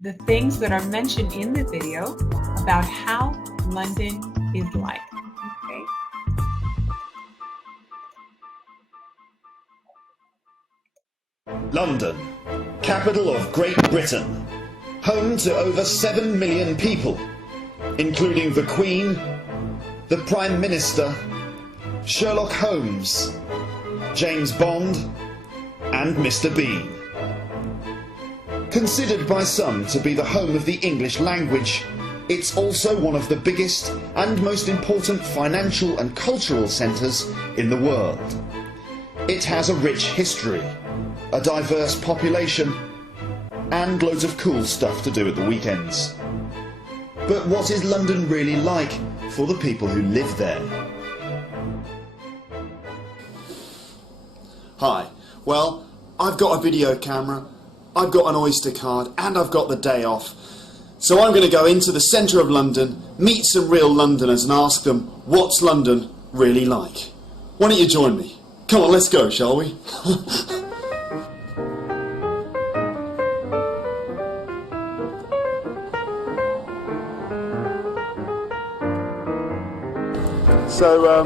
The things that are mentioned in the video about how London is like. Okay. London, capital of Great Britain, home to over 7 million people, including the Queen, the Prime Minister, Sherlock Holmes, James Bond, and Mr. Bean. Considered by some to be the home of the English language, it's also one of the biggest and most important financial and cultural centres in the world. It has a rich history, a diverse population, and loads of cool stuff to do at the weekends. But what is London really like for the people who live there? Hi, well, I've got a video camera, I've got an Oyster card, and I've got the day off. So I'm going to go into the centre of London, meet some real Londoners and ask them, what's London really like? Why don't you join me? Come on, let's go, shall we? So,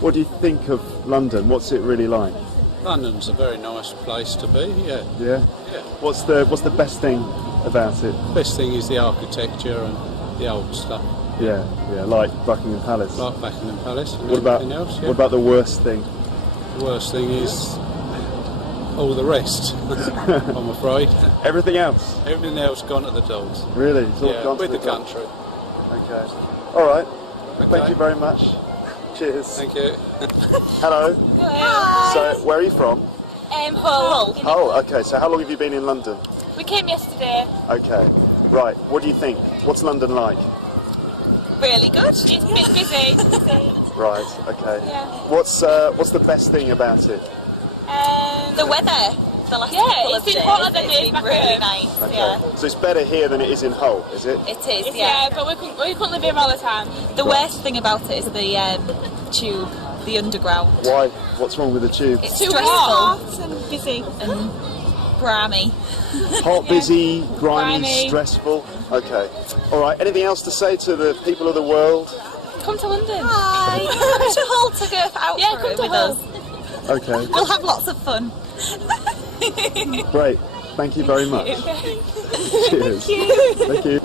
what do you think of London? What's it really like? London's a very nice place to be, yeah. Yeah? Yeah. What's the best thing about it? Best thing is the architecture and the old stuff. Yeah, like Buckingham Palace. Like Buckingham Palace and What about, everything else, yeah. what about the worst thing? The worst thing is all the rest, I'm afraid. Everything else? Everything else gone at the dogs. Really? It's all Yeah, gone to with the dogs? country. Okay. Alright. Okay. Thank you very much. Cheers. Thank you. Hello. Hi. So, where are you from? Hull. Oh, okay. So how long have you been in London? We came yesterday. Okay. Right. What do you think? What's London like? Really good. It's a bit busy. Right. Okay. Yeah. What's the best thing about it? The weather. The last it's been hotter than it is back really home. nice. Okay. Yeah. So it's better here than it is in Hull, is it? It is. Yeah, but we couldn't live here all the time. The worst thing about it is the tube, the underground. Why? What's wrong with the tube? It's Too stressful hot and busy. and grimy. Hot, busy, grimy, Grimy. stressful. Okay. All right. Anything else to say to the people of the world? Come to London. Hi. Come to Hull to go out Yeah, for come it to with Hull. us. Okay. We'll have lots of fun. Great. Thank you very much. Cheers. Thank you.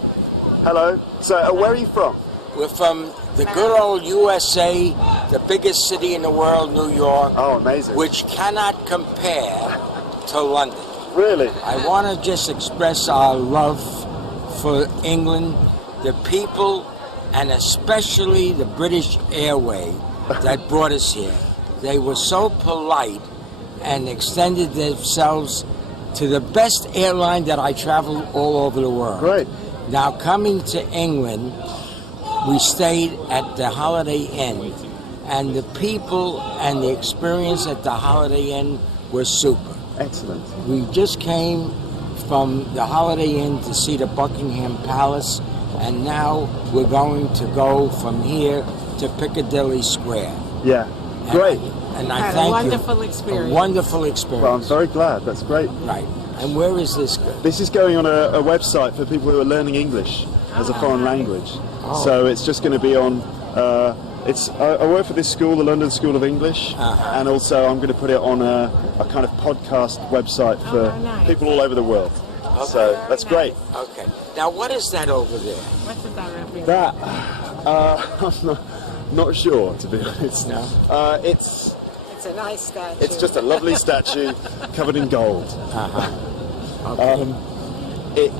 Hello. So, where are you from? We're from the good old USA, the biggest city in the world, New York, Oh, amazing. which cannot compare to London. Really? I want to just express our love for England, the people, and especially the British Airway that brought us here. They were so polite and extended themselves to the best airline that I traveled all over the world. Great. Now, coming to England, we stayed at the Holiday Inn, and the people and the experience at the Holiday Inn was super. Excellent. We just came from the Holiday Inn to see the Buckingham Palace, and now we're going to go from here to Piccadilly Square. Yeah. Great. And I Had a thank wonderful you. experience. A wonderful experience. Well, I'm very glad. That's great. Right. And where is this go? This is going on a website for people who are learning English as a foreign language. Oh. So it's just going to be on. I work for this school, the London School of English, and also I'm going to put it on a kind of podcast website for nice. people all over the world. So that's great. Okay. Now, what is that over there? What does that represent? That I'm not sure, to be honest. No. It's It's a nice statue. it's just a lovely statue covered in gold. Okay.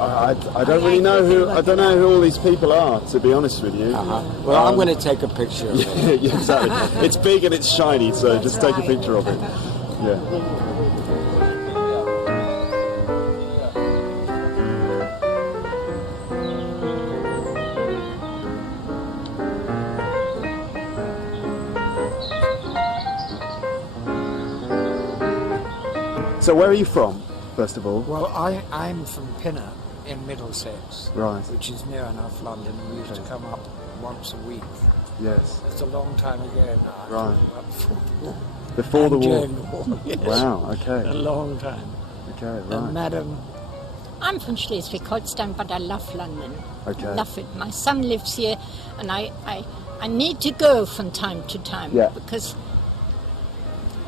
I don't really know who who all these people are, to be honest with you. Well, I'm going to take a picture of it. Yeah, exactly. It's big and it's shiny, so just take a picture of it. Yeah. So where are you from, first of all? Well, I'm from Pinner in Middlesex, Right. which is near enough London. We used to come up once a week. Yes. It's a long time ago now. I Right. come up before. Before the war. During the war, yes. Wow. Okay. A long time. Okay. And Right. Madam, I'm from Schleswig-Holstein, but I love London. Okay. Love it. My son lives here, and I need to go from time to time Yeah. because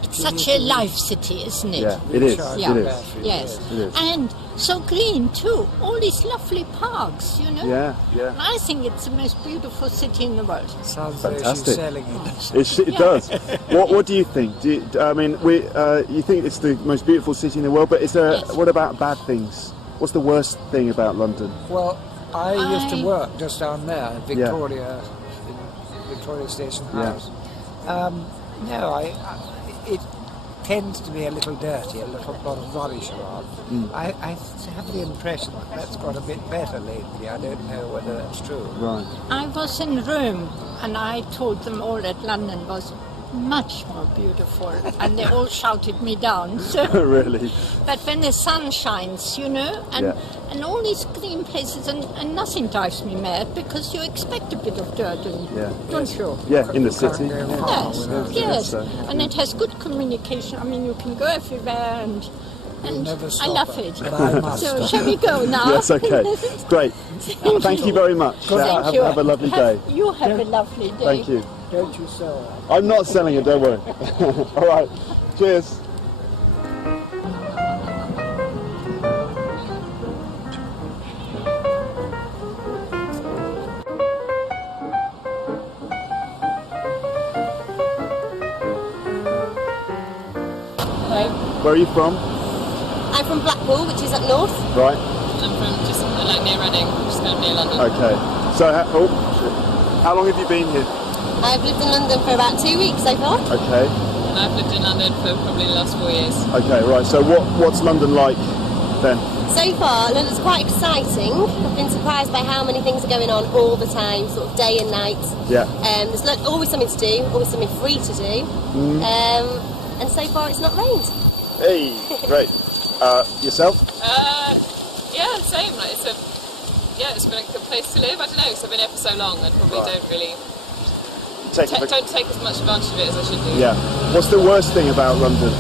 it's such a life city, isn't it? Yeah. It is. Yeah. It is. Yes. It is. And so green too. All these lovely parks, you know. Yeah. Yeah. And I think it's the most beautiful city in the world. sounds like she's Fantastic. selling it. It does. What do you think? I mean, you think it's the most beautiful city in the world, but is there? Yes. What about bad things? What's the worst thing about London? Well, I used to work just down there in Yeah. Victoria, in Victoria Station Yeah. House. No, it tends to be a little dirty, a lot of rubbish around. I have the impression that that's got a bit better lately. I don't know whether that's true. Right. I was in Rome, and I told them all that London was much more beautiful, and they all shouted me down. So, Really? but when the sun shines, you know, and all these green places, and nothing drives me mad because you expect a bit of dirt, don't you? Yeah. In the city. Can't go far Yes, without it. yes, so. and it has good communication. I mean, you can go everywhere, and Never I stop love it. it. But I must So stop. shall we go now? Yes. Okay. Great. Thank you very much. Thank you. Have a lovely day. You have a lovely day. Thank you. Don't you sell that? I'm not selling it. Don't worry. All right. Cheers. Hello. Where are you from? I'm from Blackpool, which is up north. Right. I'm from just like near Reading, just kind of near London. Okay. So, how long have you been here? I've lived in London for about 2 weeks so far. Okay. And I've lived in London for probably the last 4 years. Okay. Right. So, what's London like then? So far, London's quite exciting. I've been surprised by how many things are going on all the time, sort of day and night. Yeah. There's always something to do, always something free to do. And so far it's not rained. Hey. Great. Yourself? Yeah, same. Like it's been a good place to live. I don't know, because I've been here for so long and probably Right. don't really Taking don't take as much advantage of it as I should do. Yeah. What's the worst thing about London?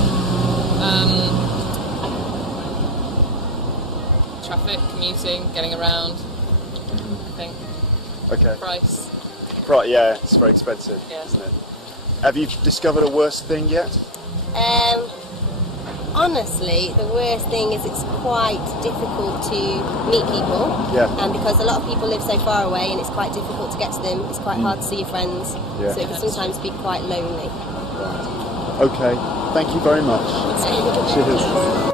Traffic, commuting, getting around. I think. Okay. Price. Right. Yeah. It's very expensive, Yeah. isn't it? Have you discovered a worse thing yet? Honestly, the worst thing is it's quite difficult to meet people. Yeah. And because a lot of people live so far away and it's quite difficult to get to them, it's quite hard to see your friends. Yeah. So it can sometimes be quite lonely. Okay. Thank you very much. Cheers.